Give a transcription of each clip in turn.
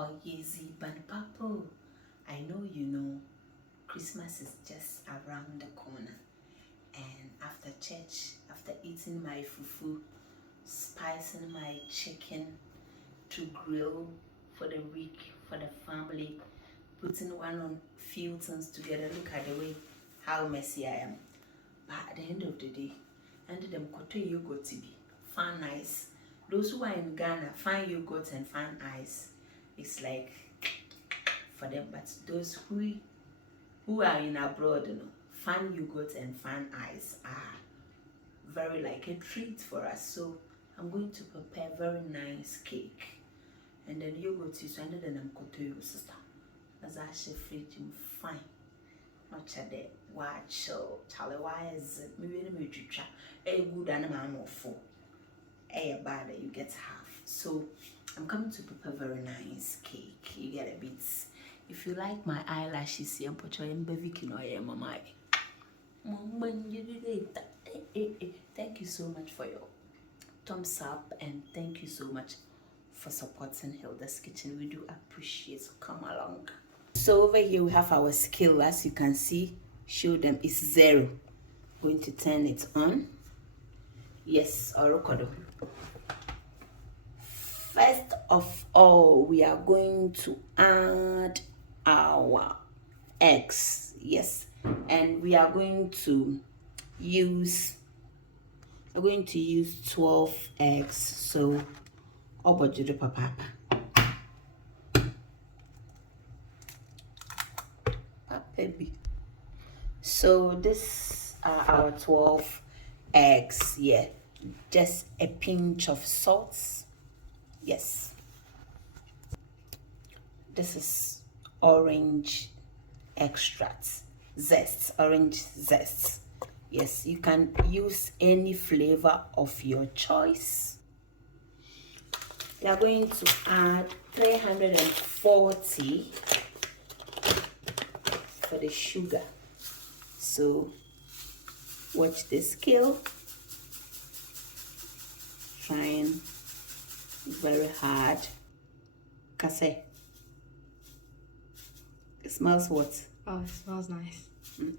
Oh, Yeezy Banpapo. I know you know Christmas is just around the corner. And after church, after eating my fufu, spicing my chicken to grill for the week, for the family, putting one on few things together. Look at the way how messy I am. But at the end of the day, and them koto yogurt to be find nice. Those who are in Ghana find yogurt and find ice. It's like for them, but those who are in abroad, you know, find yogurt and find ice are very like a treat for us. So I'm going to prepare very nice cake, and then yogurt is under the koto your sister. As I say, fridge fine. Much of the watch Charlie wise, maybe me try a good animal for a bad you get half. So I'm coming to prepare very nice cake. You get a bit. If you like my eyelashes, I'm putting baby kino mama. Thank you so much for your thumbs up, and thank you so much for supporting Hilda's Kitchen. We do appreciate. So come along. So over here we have our scale. As you can see, show them it's 0. Going to turn it on. Yes, orokodo. First of all, we are going to add our eggs. Yes, and we are going to use 12 eggs. So obojudo papa. Baby. So this are our 12 eggs. Yeah, just a pinch of salt. Yes, this is orange extract zest, orange zest. Yes, you can use any flavor of your choice. We are going to add 340 for the sugar. So watch the scale. Trying very hard. Kase. It smells what? Oh, it smells nice.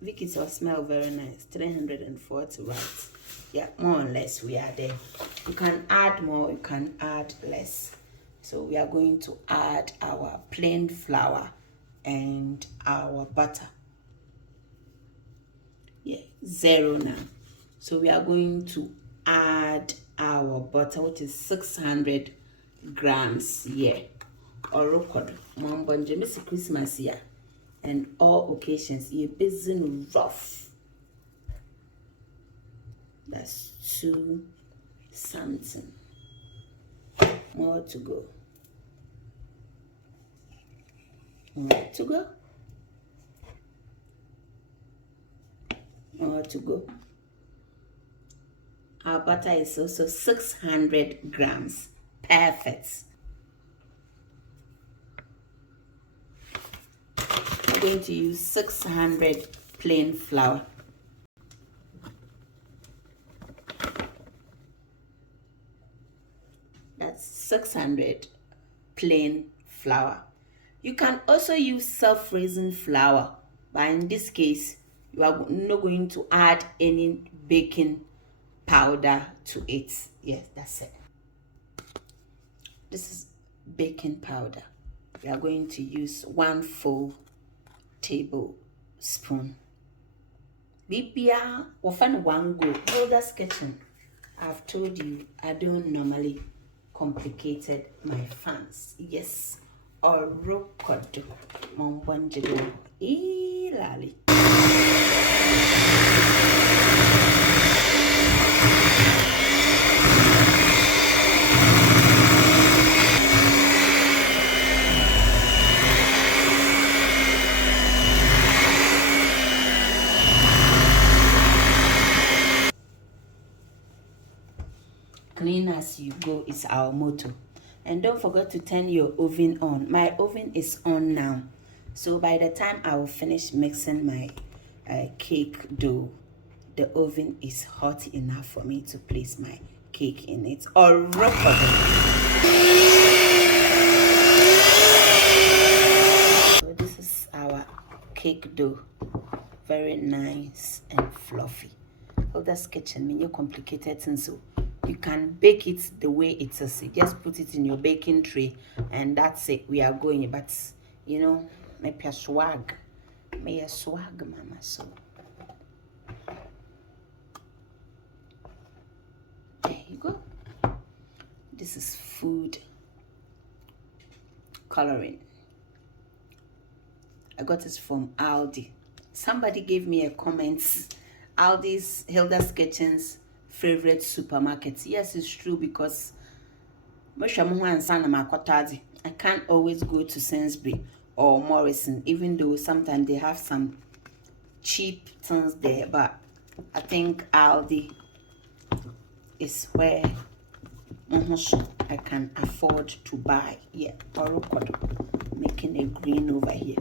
Vicky, it smell very nice. 340, right? Yeah, more or less we are there. You can add more, you can add less. So we are going to add our plain flour and our butter. Yeah, 0 now. So we are going to add our butter, which is 600 grams. Yeah, or record Mambonje, Miss Christmas here, and all occasions. You're busy rough. That's 2 something. More to go. More to go. More to go. Our butter is also 600 grams. Perfect. I'm going to use 600 plain flour. That's 600 plain flour. You can also use self-raising flour, but in this case, you are not going to add any baking powder to it. Yes, that's it. This is baking powder. We are going to use 1 full tablespoon. Bibia, often 1 go. Hilda's Kitchen. I've told you I don't normally complicated my fans. Yes, or rokodo mombonjido ilali. Clean as you go is our motto. And don't forget to turn your oven on. My oven is on now. So by the time I will finish mixing my cake dough, the oven is hot enough for me to place my cake in it. Or cake dough. Very nice and fluffy. Hilda's Kitchen, many complicated things, so you can bake it the way it is. You just put it in your baking tray and that's it. We are going. But you know, maybe a swag. May a swag, mama. So there you go. This is food coloring. I got it from Aldi. Somebody gave me a comment. Aldi's Hilda's Kitchen's favorite supermarket. Yes, it's true because I can't always go to Sainsbury or Morrison, even though sometimes they have some cheap things there. But I think Aldi is where I can afford to buy. Yeah, making a green over here.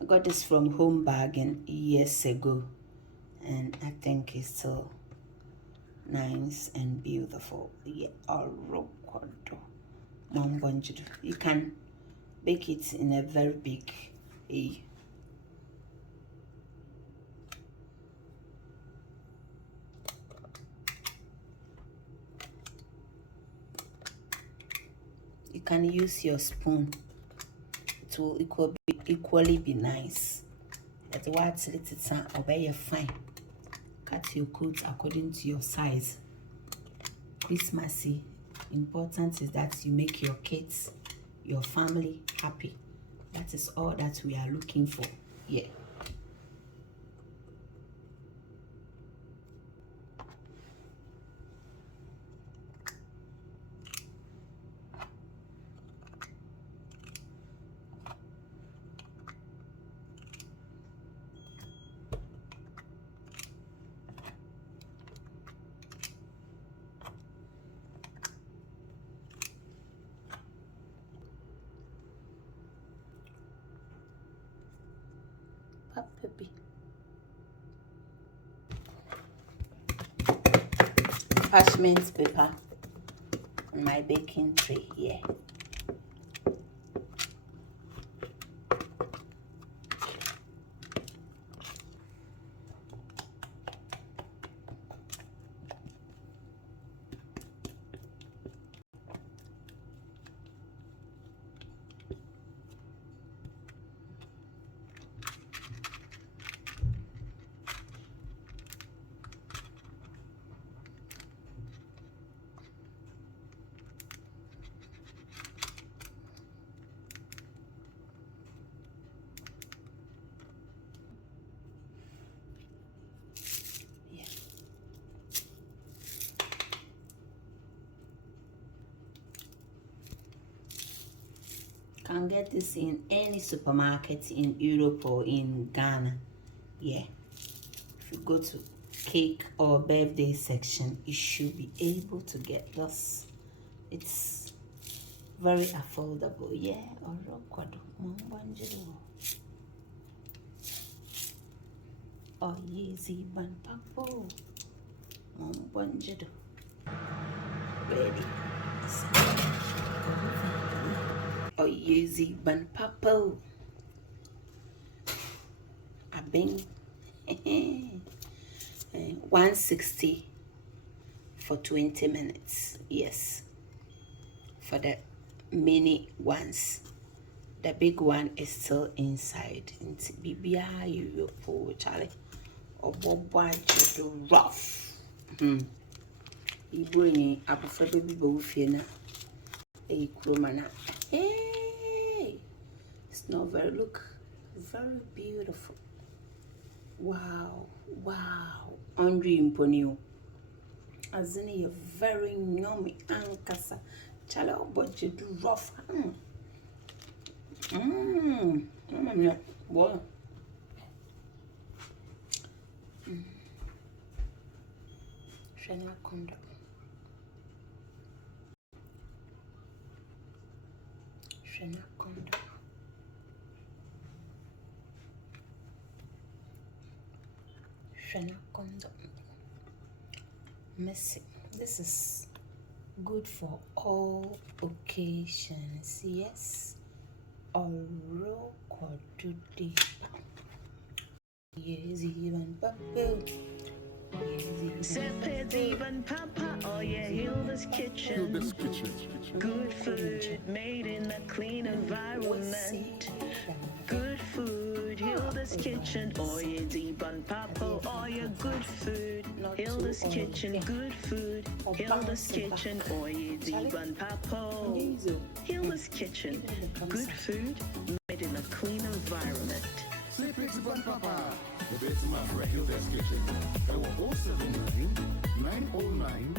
I got this from Home Bargain years ago, and I think it's still nice and beautiful. Yeah, you can bake it in a very big You can use your spoon. It will equally be nice. At what it's obey fine. Cut your coat according to your size. Christmassy. Important is that you make your kids, your family happy. That is all that we are looking for. Yeah. Baby. Parchment paper on my baking tray here. Can get this in any supermarket in Europe or in Ghana. Yeah, if you go to cake or birthday section, you should be able to get this. It's very affordable. Yeah, oh easy ban papo ready. Oh easy ban papo. I've been 160 for 20 minutes. Yes, for the mini ones. The big one is still inside. It's Bibia Europe, Charlie. Or rough. You bring I prefer baby bofina. A cromana. Hey, it's not very very beautiful. Wow, Andre Imponio. As in you're very yummy ankasa. Chala but you do rough. Boy. Shana Kondo. Shana condom. Messy. This is good for all occasions. Yes. Oro kodudipa. Yes, even papa. Sepet even Papa, oh yeah, Hilda's Kitchen. Hilda's Kitchen. Good food made in a clean environment. Good food, Hilda's Kitchen. Oh yeah, Diban Papa, oh yeah, good food. Hilda's Kitchen, good food. Hilda's Kitchen, oh yeah, Diban Papa. Hilda's Kitchen, good food made in a clean environment. Sleep it, Papa. The best man for Hilda's Kitchen. Our 079 909